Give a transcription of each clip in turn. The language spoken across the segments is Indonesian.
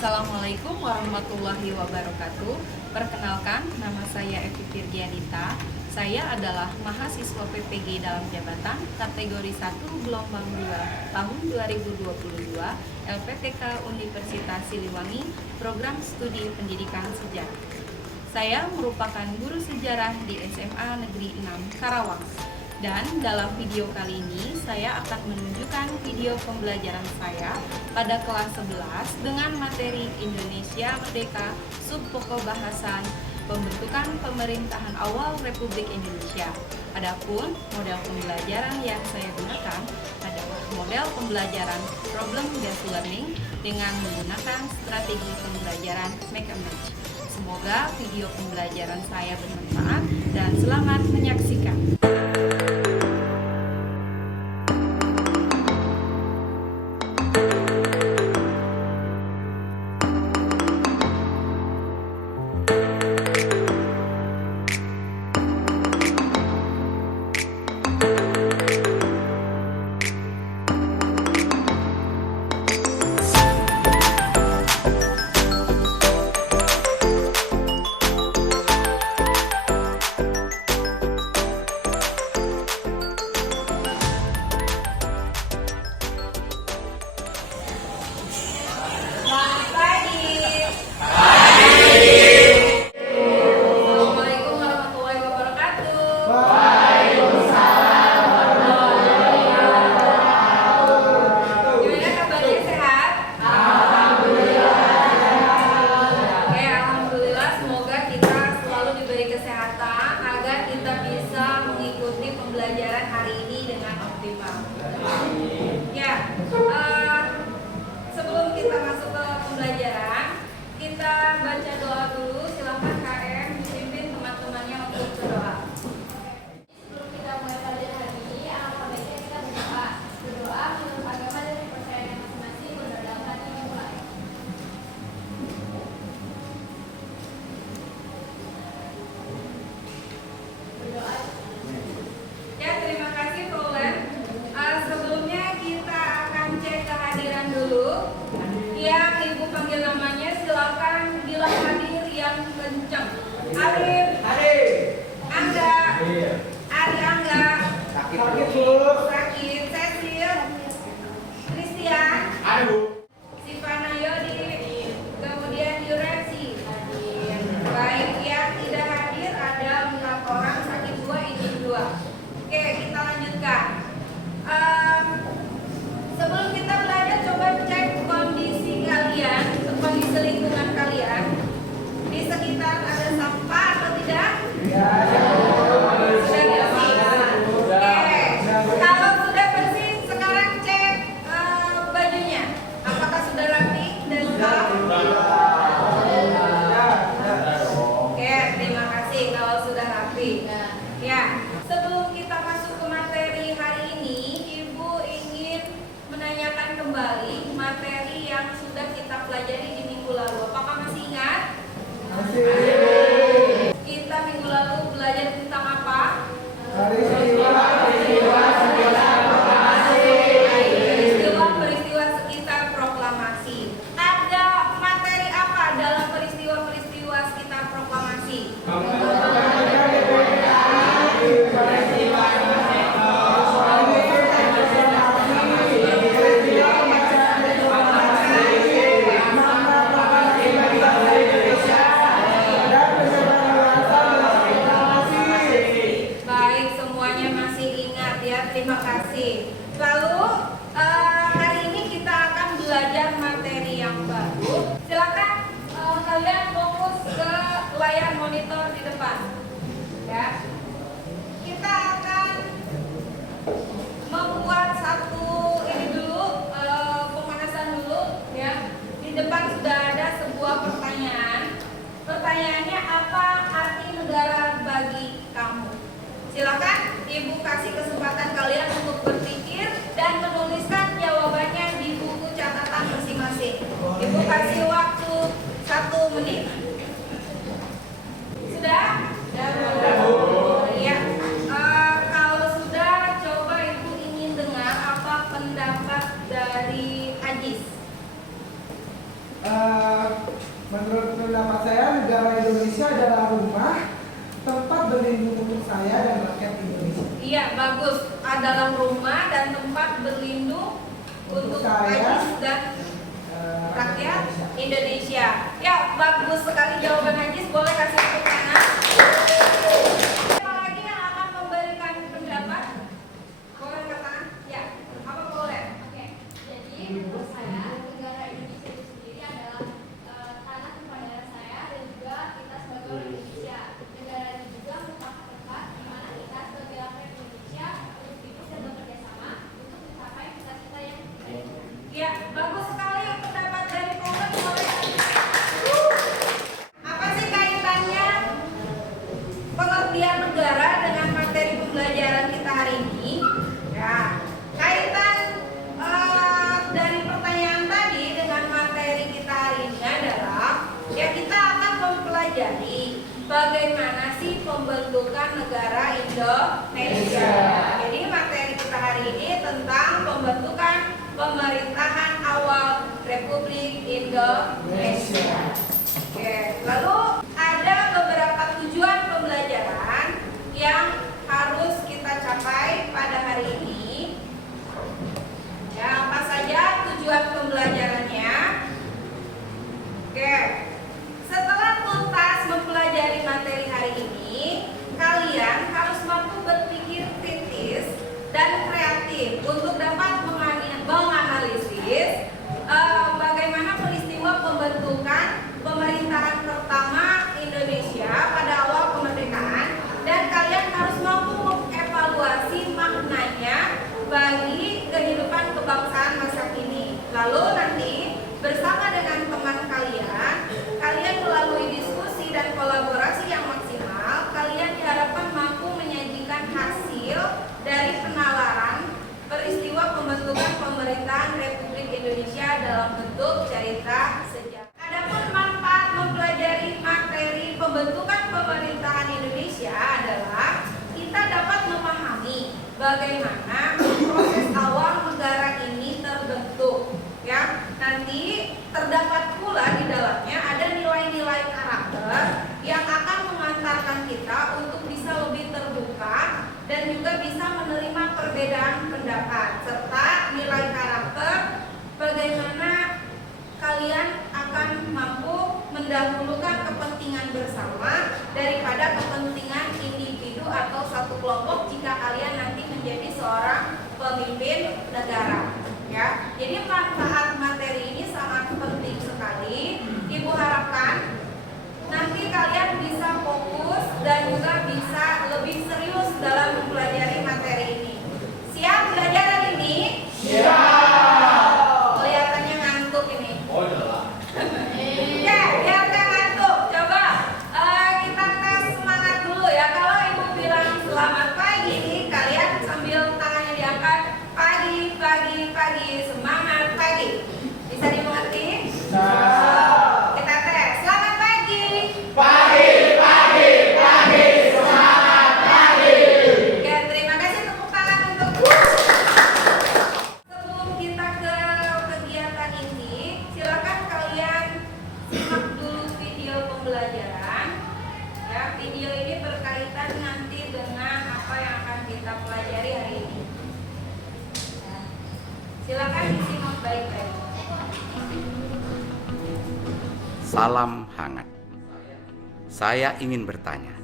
Assalamualaikum warahmatullahi wabarakatuh. Perkenalkan, nama saya Evi Firgianita. Saya adalah mahasiswa PPG dalam jabatan kategori 1 gelombang 2 tahun 2022 LPTK Universitas Siliwangi, program studi pendidikan sejarah. Saya merupakan guru sejarah di SMA Negeri 6 Karawang. Dan dalam video kali ini saya akan menunjukkan video pembelajaran saya pada kelas 11 dengan materi Indonesia Merdeka, subpokok bahasan pembentukan pemerintahan awal Republik Indonesia. Adapun model pembelajaran yang saya gunakan adalah model pembelajaran problem-based learning dengan menggunakan strategi pembelajaran make and match. Semoga video pembelajaran saya bermanfaat dan selamat menyaksikan. Pembelajaran hari ini dengan optimal. Ya, sebelum kita masuk ke pembelajaran, kita baca doa dulu. Silakan KM pimpin teman-temannya untuk berdoa. Sebelum kita mulai pelajaran hari ini, alangkah baiknya kita berdoa. Berdoa menurut agama dan kepercayaan masing-masing. Mudah-mudahan kita dimulai. Berdoa. Ya, terima kasih Prolen. Sebelumnya kita akan cek kehadiran dulu. Yang Ibu panggil namanya silakan bilang hadir yang kencang. Arif. Angga. Ari Angga. Sakit. Cecil. Christian. Sivana Yodi. Kemudian Yuresi. Baik, yang tidak hadir ada 4 orang, sakit 2, izin 2. Oke, kita lanjutkan. Sebelum kita belajar, coba cek kondisi kalian, kondisi lingkungan kalian. Di sekitar ada sampah atau tidak? Sudah bersih. Oke, kalau sudah bersih, sekarang cek bajunya. Apakah sudah rapi dan lengkap? Oke, terima kasih kalau sudah rapi. Ya. Sebelum kita masuk ke materi hari ini, Ibu ingin menanyakan kembali materi yang sudah kita pelajari di minggu lalu. Apakah masih ingat? Kita minggu lalu belajar tentang apa? Peristiwa sekitar proklamasi. Ada materi apa dalam peristiwa-peristiwa sekitar proklamasi? Baik, semuanya masih ingat ya, terima kasih. Lalu hari ini kita akan belajar materi yang baru. Silakan kalian fokus ke layar monitor di depan. Ya. Kita akan membuat satu ini dulu, pemanasan dulu ya. Di depan sudah ada sebuah pertanyaan. Pertanyaannya, apa arti negara bagi kamu? Silakan Ibu kasih kesempatan kalian untuk berpikir dan menuliskan jawabannya di buku catatan masing-masing. Ibu kasih waktu 1 menit. Sudah? Ya. Kalau sudah, coba Ibu ingin dengar apa pendapat dari Ajis. Menurut pendapat saya, negara Indonesia adalah rumah, tempat berlindung untuk saya dan rakyat Indonesia. Iya, bagus. Adalah rumah dan tempat berlindung untuk saya Ajis dan rakyat Indonesia. Ya, bagus sekali jawaban Ajis. Boleh kasih tepuk tangan. Siapa lagi yang akan memberikan pendapat? Boleh angkat tangan? Ya, apa boleh? Oke, jadi menurut saya negara Indonesia itu sendiri adalah tanah tempat darah saya dan juga kita sebagai orang Indonesia. Negara ini juga merupakan tempat di mana kita sebagai rakyat Indonesia berdiskusi dan bekerja sama untuk mencapai cita-cita yang kita inginkan. Ya, bagus sekali pendapat dari Polres. Boleh. Apa sih kaitannya pengertian negara dengan materi pembelajaran kita hari ini? Ya, kaitan dari pertanyaan tadi dengan materi kita hari ini adalah ya kita akan mempelajari bagaimana sih pembentukan negara Indonesia. Jadi materi kita hari ini tentang pembentukan pemerintahan awal Republik Indonesia. Oke, lalu ada beberapa tujuan pembelajaran yang harus kita capai pada hari ini. Ya, apa saja tujuan pembelajarannya? Oke, setelah tuntas mempelajari materi hari ini, kalian harus mampu berpikir kritis dan kreatif untuk dapat menganalisis bagaimana peristiwa pembentukan pemerintahan pertama Indonesia pada awal kemerdekaan, dan kalian harus mampu mengevaluasi maknanya bagi kehidupan kebangsaan masa kini. Lalu nanti bersama dengan teman kalian, kalian melalui diskusi dan kolaborasi yang maksimal, kalian diharapkan mampu menyajikan hasil dari penalaran peristiwa pembentukan pemerintahan Republik Indonesia dalam bentuk cerita sejarah. Adapun manfaat mempelajari materi pembentukan pemerintahan Indonesia adalah kita dapat memahami bagaimana proses awal negara ini terbentuk. Ya, nanti terdapat pula di dalamnya ada nilai-nilai karakter yang akan mengantarkan kita untuk bisa lebih terbuka dan juga bisa menerima perbedaan pendapat, serta nilai karakter bagaimana kalian akan mampu mendahulukan kepentingan bersama daripada kepentingan individu atau satu kelompok jika kalian nanti menjadi seorang pemimpin negara. Ya, jadi manfaat materi ini sangat penting sekali. Ibu harapkan nanti kalian bisa fokus dan juga bisa lebih serius dalam mempelajari materi ini. Siap belajar hari ini? Siap. Kelihatannya ngantuk ini. Oh iya. Ya, biar gak ngantuk. Coba kita tes semangat dulu ya. Kalau ibu bilang selamat pagi, kalian sambil tangannya diangkat. Pagi, pagi, pagi, semangat pagi. Bisa dimengerti? Bisa. Kita tes. Selamat pagi. Pagi, pagi, pagi, semangat pagi. Oke, terima kasih, tepuk tangan untuk. Sebelum kita ke kegiatan ini, silakan kalian simak dulu video pembelajaran. Ya, video ini berkaitan nanti dengan apa yang akan kita pelajari hari ini. Ya. Silakan disimak baik-baik. Salam hangat. Saya ingin bertanya,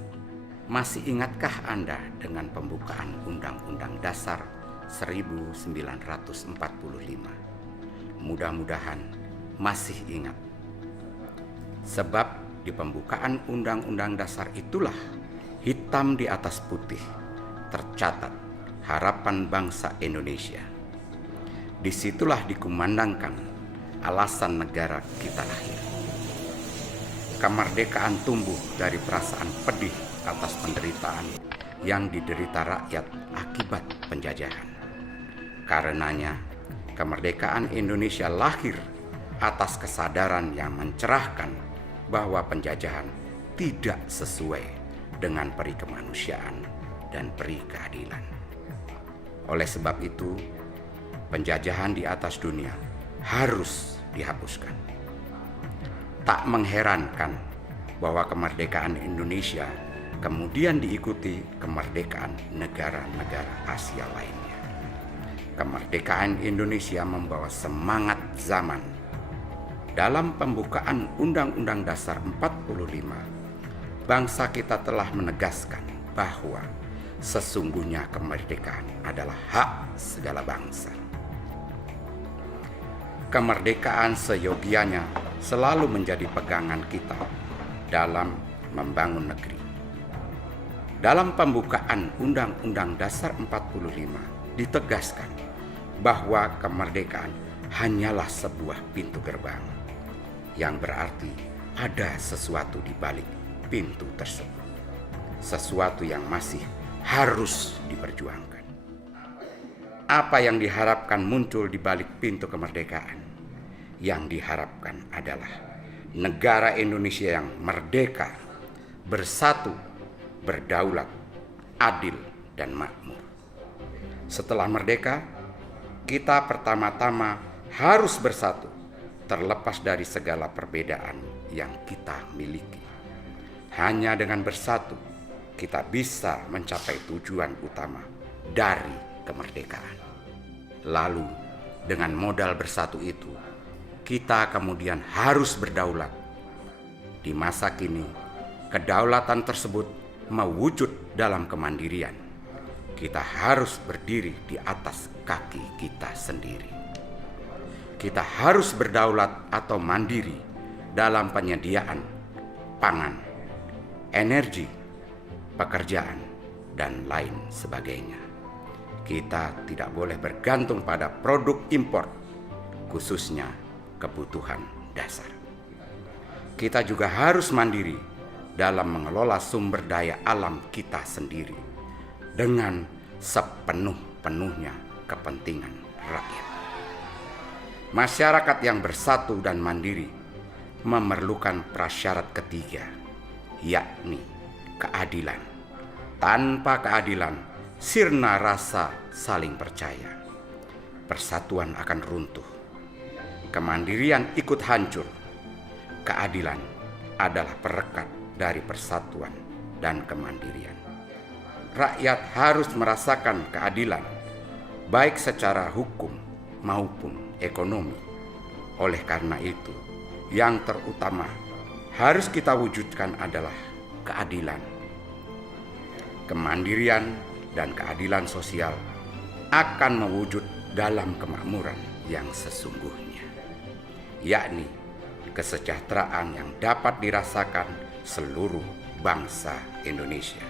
masih ingatkah Anda dengan pembukaan Undang-Undang Dasar 1945? Mudah-mudahan masih ingat. Sebab di pembukaan Undang-Undang Dasar itulah hitam di atas putih tercatat harapan bangsa Indonesia. Disitulah dikumandangkan alasan negara kita lahir. Kemerdekaan tumbuh dari perasaan pedih atas penderitaan yang diderita rakyat akibat penjajahan. Karenanya, kemerdekaan Indonesia lahir atas kesadaran yang mencerahkan bahwa penjajahan tidak sesuai dengan peri kemanusiaan dan peri keadilan. Oleh sebab itu, penjajahan di atas dunia harus dihapuskan. Tak mengherankan bahwa kemerdekaan Indonesia kemudian diikuti kemerdekaan negara-negara Asia lainnya. Kemerdekaan Indonesia membawa semangat zaman. Dalam pembukaan Undang-Undang Dasar 45, bangsa kita telah menegaskan bahwa sesungguhnya kemerdekaan adalah hak segala bangsa. Kemerdekaan seyogianya selalu menjadi pegangan kita dalam membangun negeri. Dalam pembukaan Undang-Undang Dasar 45 ditegaskan bahwa kemerdekaan hanyalah sebuah pintu gerbang, yang berarti ada sesuatu di balik pintu tersebut, sesuatu yang masih harus diperjuangkan. Apa yang diharapkan muncul di balik pintu kemerdekaan? Yang diharapkan adalah negara Indonesia yang merdeka, bersatu, berdaulat, adil, dan makmur. Setelah merdeka, kita pertama-tama harus bersatu, terlepas dari segala perbedaan yang kita miliki. Hanya dengan bersatu, kita bisa mencapai tujuan utama dari kemerdekaan. Lalu, dengan modal bersatu itu, kita kemudian harus berdaulat. Di masa kini, kedaulatan tersebut mewujud dalam kemandirian. Kita harus berdiri di atas kaki kita sendiri. Kita harus berdaulat atau mandiri dalam penyediaan pangan, energi, pekerjaan, dan lain sebagainya. Kita tidak boleh bergantung pada produk impor, khususnya kebutuhan dasar. Kita juga harus mandiri dalam mengelola sumber daya alam kita sendiri dengan sepenuh-penuhnya kepentingan rakyat. Masyarakat yang bersatu dan mandiri memerlukan prasyarat ketiga, yakni keadilan. Tanpa keadilan, sirna rasa saling percaya. Persatuan akan runtuh. Kemandirian ikut hancur. Keadilan adalah perekat dari persatuan dan kemandirian. Rakyat harus merasakan keadilan, baik secara hukum maupun ekonomi. Oleh karena itu, yang terutama harus kita wujudkan adalah keadilan. Kemandirian dan keadilan sosial akan mewujud dalam kemakmuran yang sesungguhnya, yakni kesejahteraan yang dapat dirasakan seluruh bangsa Indonesia.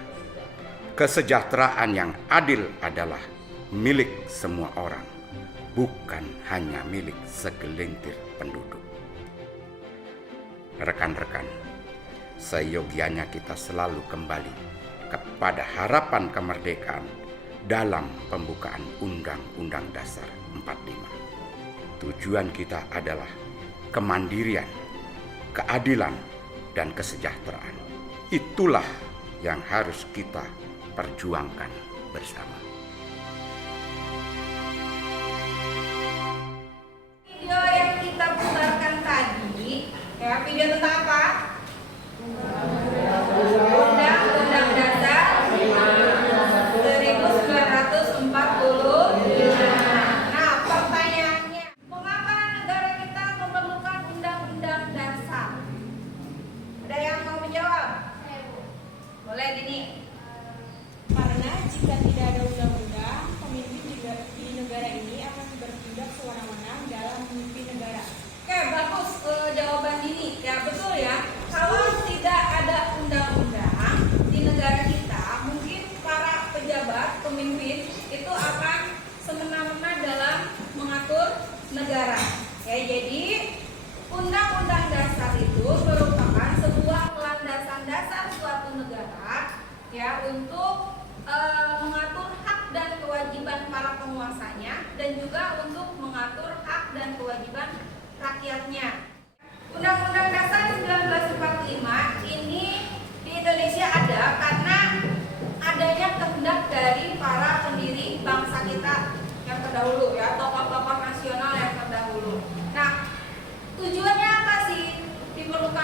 Kesejahteraan yang adil adalah milik semua orang, bukan hanya milik segelintir penduduk. Rekan-rekan, seyogianya kita selalu kembali kepada harapan kemerdekaan dalam pembukaan Undang-Undang Dasar 45. Tujuan kita adalah kemandirian, keadilan, dan kesejahteraan. Itulah yang harus kita perjuangkan bersama. Video yang kita putarkan tadi, ya, video tentang apa? Undang-Undang Dasar 1945. Nah, pertanyaannya, mengapa negara kita memerlukan Undang-Undang Dasar? Ada yang mau menjawab? Boleh, Dini. Karena jika tidak ada undang-undang, pemimpin juga di negara ini akan bertindak sewenang-wenang dalam memimpin negara. Oke, bagus jawaban Dini. Ya, betul ya. Kalau tidak ada undang-undang di negara kita, mungkin para pejabat, pemimpin itu akan semena-mena dalam mengatur negara. Ya, jadi Undang-Undang Dasar itu merupakan sebuah landasan dasar suatu negara, ya, untuk mengatur hak dan kewajiban para penguasanya dan juga untuk mengatur hak dan kewajiban rakyatnya. Undang-Undang Dasar 1945 ini di Indonesia ada karena adanya kehendak dari para pendiri bangsa kita yang terdahulu, ya, tokoh-tokoh nasional yang terdahulu. Nah, tujuannya apa sih diperlukan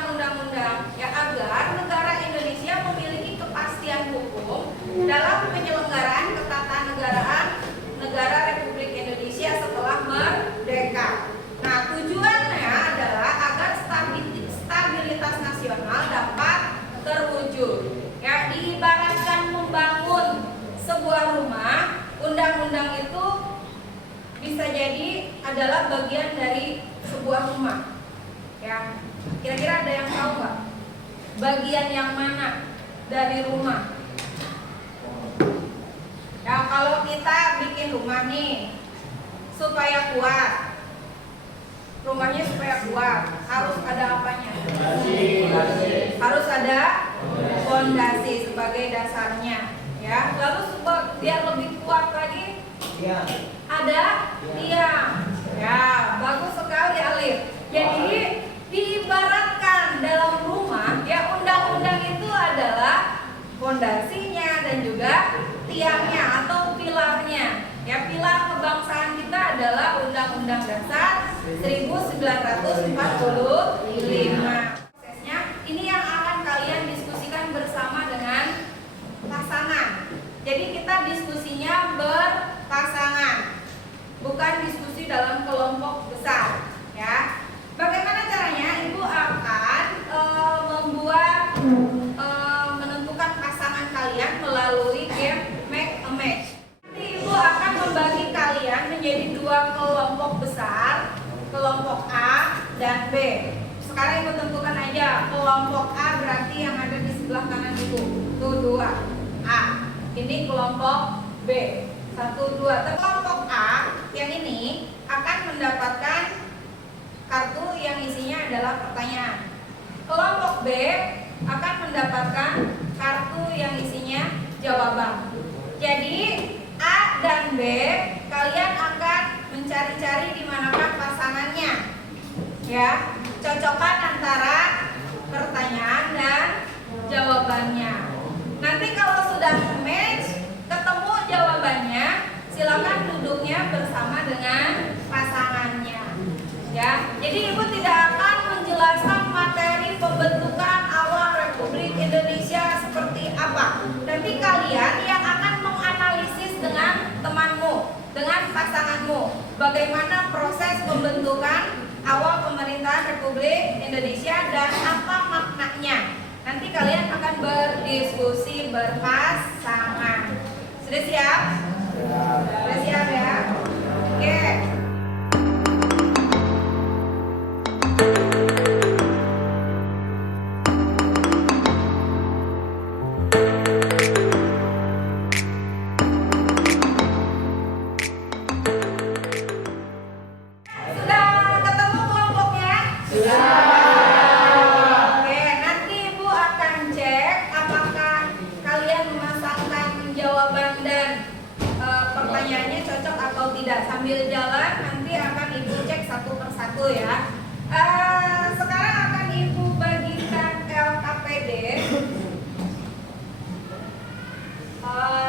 adalah bagian dari sebuah rumah. Ya, kira-kira ada yang tahu nggak? Bagian yang mana dari rumah? Ya, kalau kita bikin rumah nih supaya kuat, rumahnya supaya kuat, harus ada apanya? Harus ada fondasi sebagai dasarnya. Ya, lalu biar lebih kuat lagi, ada tiang. Ya, bagus sekali Alif. Jadi diibaratkan dalam rumah, ya undang-undang itu adalah fondasinya dan juga tiangnya atau pilarnya. Ya, pilar kebangsaan kita adalah Undang-Undang Dasar 1945. Prosesnya ini yang akan kalian diskusikan bersama dengan pasangan. Jadi kita diskusinya berpasangan, bukan diskusi dalam kelompok besar. Ya, bagaimana caranya? Ibu akan menentukan pasangan kalian melalui game Make a Match. Nanti ibu akan membagi kalian menjadi dua kelompok besar, kelompok A dan B. Sekarang ibu tentukan aja kelompok A, berarti yang ada di sebelah kanan ibu. Tuh 2 A. Ini kelompok B. 1, 2. Kelompok A yang ini akan mendapatkan kartu yang isinya adalah pertanyaan. Kelompok B akan mendapatkan kartu yang isinya jawaban. Jadi A dan B kalian akan mencari-cari di manakah pasangannya. Ya, cocokkan antara pertanyaan dan jawabannya. Nanti kalau sudah match, ketemu jawabannya, silakan duduknya bersama dengan pasangannya. Ya, jadi ibu tidak akan menjelaskan materi pembentukan awal Republik Indonesia seperti apa. Nanti kalian yang akan menganalisis dengan temanmu, dengan pasanganmu, bagaimana proses pembentukan awal pemerintahan Republik Indonesia dan apa maknanya. Nanti kalian akan berdiskusi berpasangan. Sudah siap? Sudah siap ya? Oke. Sambil jalan nanti akan ibu cek satu persatu ya. Sekarang akan ibu bagikan LKPD.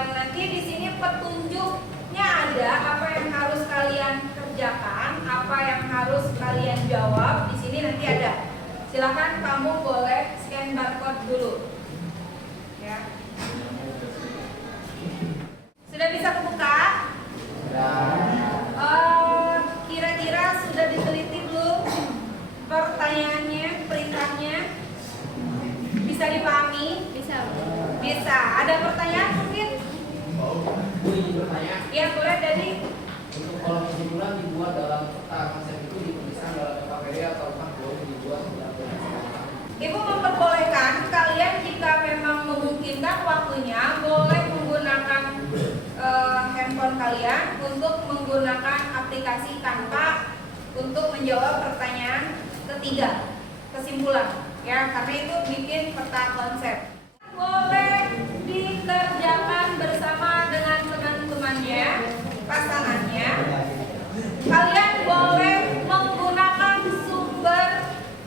Nanti di sini petunjuknya ada apa yang harus kalian kerjakan, apa yang harus kalian jawab. Di sini nanti ada. Silakan kamu boleh scan barcode dulu. Ya. Sudah bisa kebuka? Kira-kira sudah diteliti belum pertanyaannya, perintahnya? Bisa dipahami? Bisa. Bisa. Ada pertanyaan mungkin? Bu, izin bertanya. Ya, boleh dari. Untuk kolom kesimpulan dibuat dalam peta konsep itu dituliskan dalam LKPD atau boleh dibuat dalam peta? Ibu memperbolehkan kalian jika memang memungkinkan waktunya boleh menggunakan handphone kalian untuk menggunakan aplikasi Canva untuk menjawab pertanyaan ketiga, kesimpulan ya, karena itu bikin peta konsep. Boleh dikerjakan bersama dengan teman-temannya, pasangannya. Kalian boleh menggunakan sumber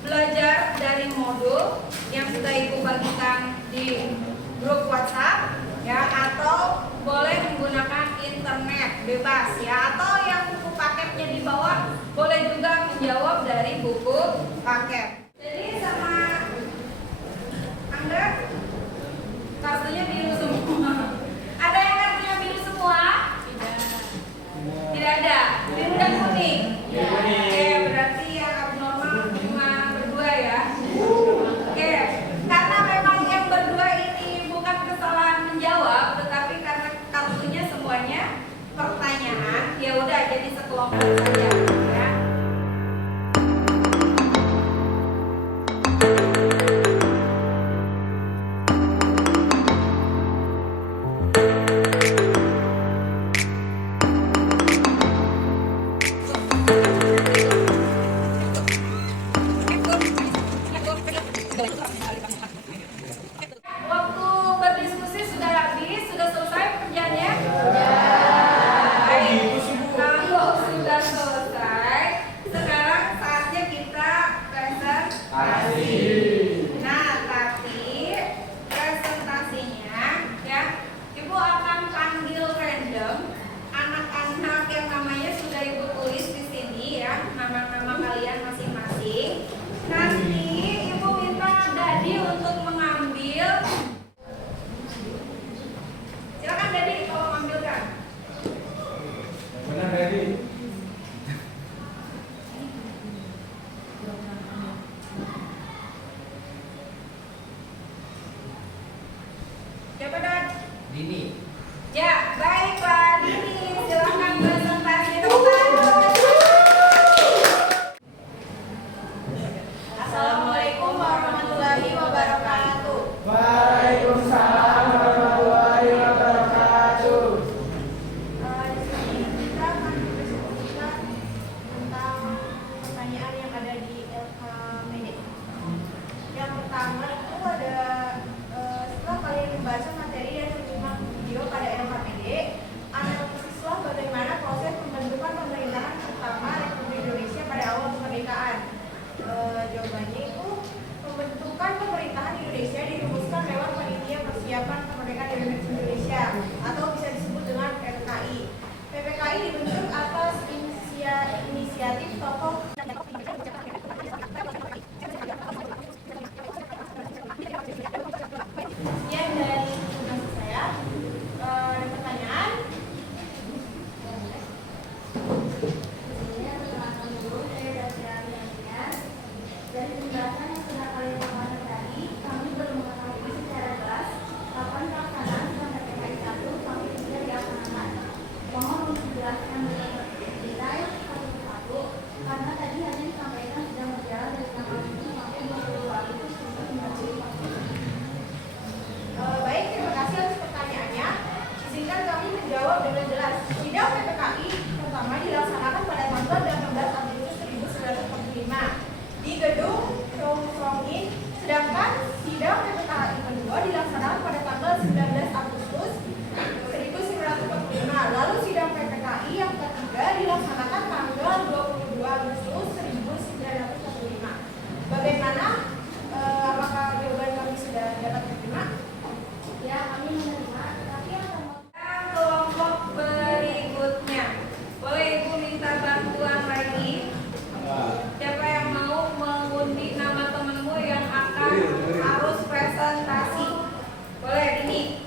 belajar dari modul yang sudah ibu bagikan di grup WhatsApp ya, atau boleh menggunakan internet bebas ya, atau yang buku paketnya di bawah boleh juga menjawab dari buku paket. Jadi sama Anda kartunya biru semua. Ada yang kartunya biru semua? Tidak ada. Biru dan kuning. Oke, berarti yang abnormal cuma berdua ya. Oke, karena memang yang berdua ini bukan kesalahan menjawab, tetapi karena kartunya semuanya pertanyaan, ya udah jadi sekelompok saja. Jawabannya itu pembentukan pemerintahan Indonesia dirumuskan lewat panitia persiapan kemerdekaan Republik Indonesia atau bisa disebut dengan PPKI. PPKI dibentuk atas inisiatif tokoh sekian dari tugas saya. Ada pertanyaan? Sebenarnya perkenalkan dulu, saya dari penjelasan yang sudah kalian lakukan tadi, kami belum mengetahui secara jelas kapan pelaksanaan sidang PPKI 1 sampai 3 dilaksanakan. Mohon untuk dijelaskan dengan detail satu persatu, karena tadi hanya disampaikan sedang berjalan dari tanggal 7 sampai 22 Agustus 1945. Baik, terima kasih atas pertanyaannya. Izinkan kami menjawab dengan jelas. Sidang PPKI pertama dilaksanakan pada tanggal 18 Agustus 1945 di gedung Chongqing, sedangkan sidang PPKI kedua dilaksanakan pada tanggal 19 Agustus 1945. Lalu sidang PPKI yang ketiga dilaksanakan tanggal 22 Agustus 1945. Bagaimana? Apakah jawaban kami sudah dapat diterima? Ya, kami menerima, tapi yang Kelompok berikutnya, boleh Ibu minta bantuan lagi? Siapa yang mau mengundi nama temenmu yang akan harus presentasi? Boleh, ini.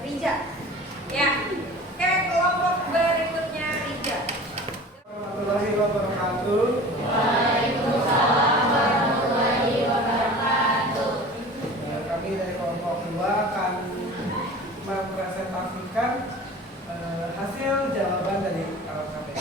Rija. Ya, oke, kelompok berikutnya Rija. Warahmatullahi wabarakatuh. Kami dari kelompok 2 akan mempresentasikan hasil jawaban dari KPK.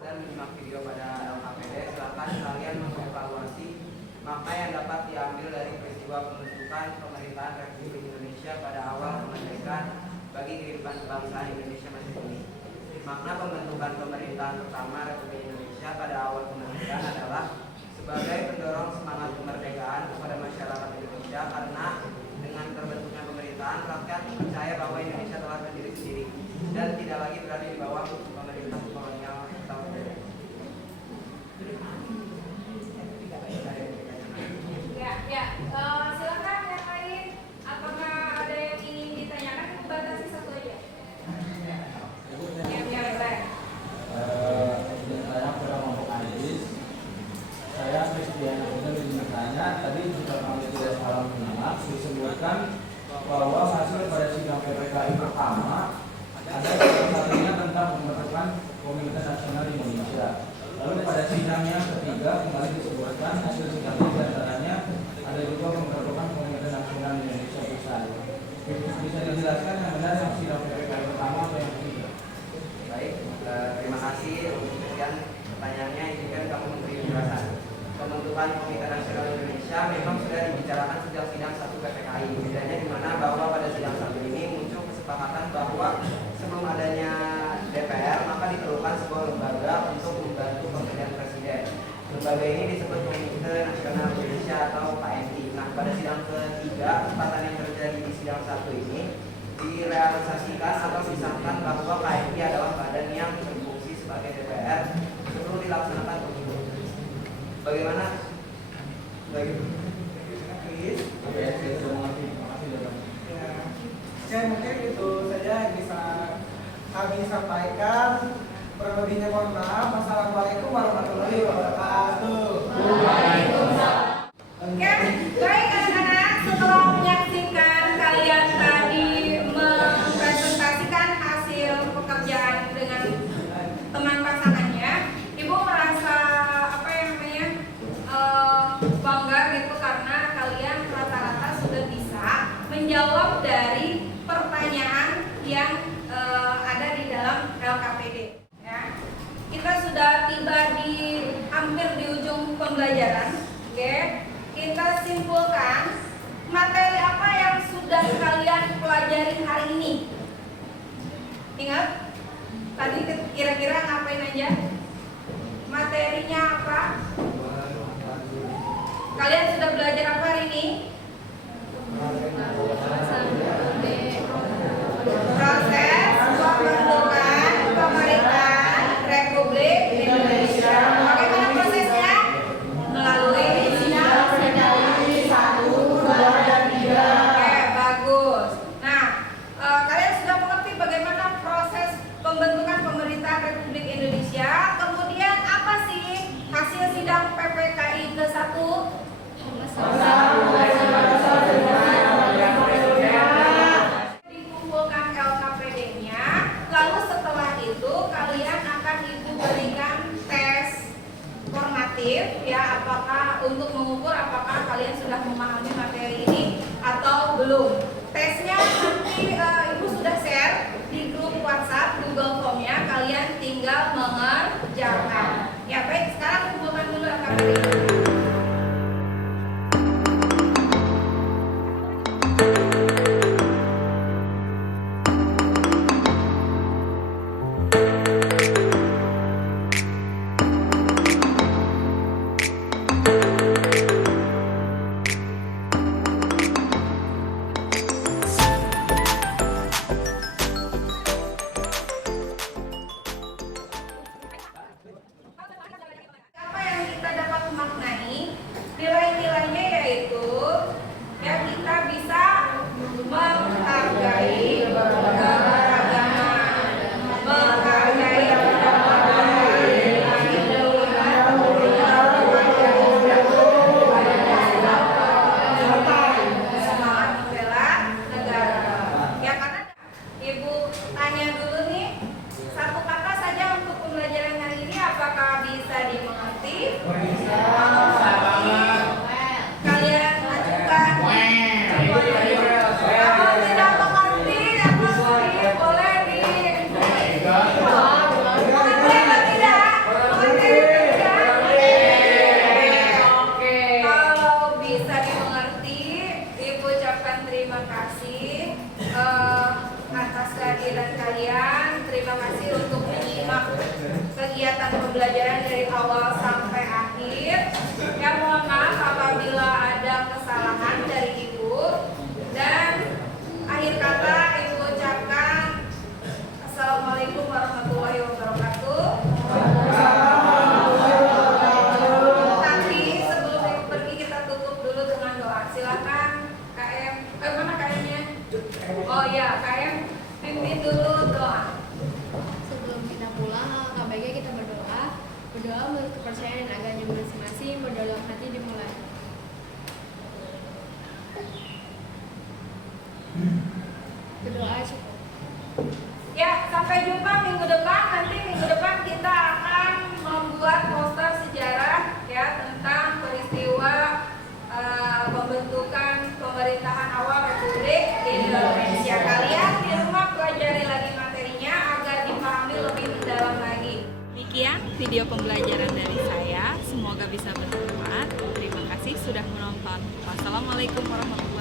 Dan menyimak video pada LKPD, silakan kalian mengevaluasi makna yang dapat diambil dari peristiwa pembentukan pemerintahan Republik Indonesia pada awal kemerdekaan bagi kehidupan kebangsaan Indonesia masa kini. Makna pembentukan pemerintahan pertama Republik Indonesia pada awal kemerdekaan adalah sebagai pendorong semangat kemerdekaan kepada masyarakat Indonesia, karena dengan terbentuknya pemerintahan, rakyat percaya bahwa Indonesia telah berdiri sendiri dan tidak lagi berada di bawah pemerintah kolonial atau feodal. Ya, silakan yang lain. Apakah ada yang ingin ditanyakan? Batasi satu aja. Ya, boleh. Saya kelompok Anis. Saya Christian bertanya tadi jika kami tidak salah menyimak disebutkan bahwa hasil pada sidang PPKI pertama ada salah satunya tentang pembentukan Komunitas Nasional Indonesia. Lalu pada sidang yang ketiga kembali disebutkan hasil sidang diantaranya ada juga pembentukan Komunitas Nasional Indonesia Pusat. Bisa dijelaskan yang benar yang sidang PPKI pertama atau yang ketiga? Baik, terima kasih untuk sekian pertanyaannya. Izinkan kamu memberi penjelasan. Pembentukan Komite Nasional Indonesia memang sudah dibicarakan sejak sidang 1 PPKI. Bedanya di mana bahwa pada sidang 1 ini muncul kesepakatan bahwa sebelum adanya DPR maka diperlukan sebuah lembaga untuk membantu pemilihan presiden. Lembaga ini disebut Komite Nasional Indonesia atau KNI. Nah, pada sidang ketiga, kesempatan yang terjadi di sidang 1 ini direalisasikan atau disahkan bahwa KNI adalah badan yang berfungsi sebagai DPR sebelum dilaksanakan pemilu. Bagaimana? Ya, mungkin itu saja yang bisa kami sampaikan. Kurang lebihnya mohon maaf. Wassalamualaikum warahmatullahi wabarakatuh. Oke, baik anak-anak, setelah menyaksikan kalian tadi mempresentasikan hasil pekerjaan dengan teman pasangannya, Ibu merasa bangga gitu karena kalian rata-rata sudah bisa menjawab dari pertanyaan yang ada di dalam LKPD. Ya. Kita sudah tiba hampir di ujung pembelajaran. Oke, kita simpulkan materi apa yang sudah kalian pelajari hari ini. Ingat, tadi kira-kira ngapain aja? Materinya apa? Kalian sudah belajar apa hari ini? Proses pembentukan pemerintahan Republik Indonesia. Bagaimana prosesnya? Melalui sidang satu, dua, dan tiga. Oke, bagus. Nah, kalian sudah mengerti bagaimana proses pembentukan pemerintahan Republik Indonesia. Kemudian apa sih hasil sidang PPKI ke-1? Dikumpulkan LKPD-nya, lalu setelah itu kalian akan ibu berikan tes formatif ya, apakah untuk mengukur apakah kalian sudah memahami materi ini atau belum. Tesnya nanti ibu sudah share di grup WhatsApp Google Form-nya, kalian tinggal mengerjakan. Ya baik, sekarang kumpulkan dulu LKPD. Apa yang kita dapat memaknai? Nilai-nilainya yaitu ya kita bisa menghargai keberagaman, menghargai semangat membela negara. Ya karena ibu tanya dulu nih, satu kata saja untuk pembelajaran hari ini, apakah bisa dimengerti? Kalian ajukan. Kalau tidak mengerti, boleh di mengerti atau tidak? Mengerti atau tidak? Kalau bisa dimengerti, ibu ucapkan terima kasih atas kehadiran kalian. Terima kasih untuk menyimak kegiatan pembelajaran dari awal sampai akhir. Ya mohon maaf apabila ada kesalahan dari ibu. Dan akhir kata ibu ucapkan Assalamualaikum warahmatullahi wabarakatuh. Tapi sebelum ibu pergi kita tutup dulu dengan doa. Silakan KM. Mana KM-nya? Oh ya, KM pimpin dulu doa. Sebelum kita pulang, alangkah baiknya kita berdoa menurut kepercayaan dan agama masing-masing, berdalam hati dimulai. Berdoa cukup. Ya, sampai jumpa minggu depan. Nanti minggu depan kita akan membuat poster sejarah ya tentang peristiwa pembentukan pemerintahan awal Republik Indonesia. Kalian di rumah pelajari lagi materinya agar dipahami lebih mendalam lagi. Demikian video pembelajaran dari saya. Semoga bisa bermanfaat. Terima kasih sudah menonton. Wassalamualaikum warahmatullahi wabarakatuh.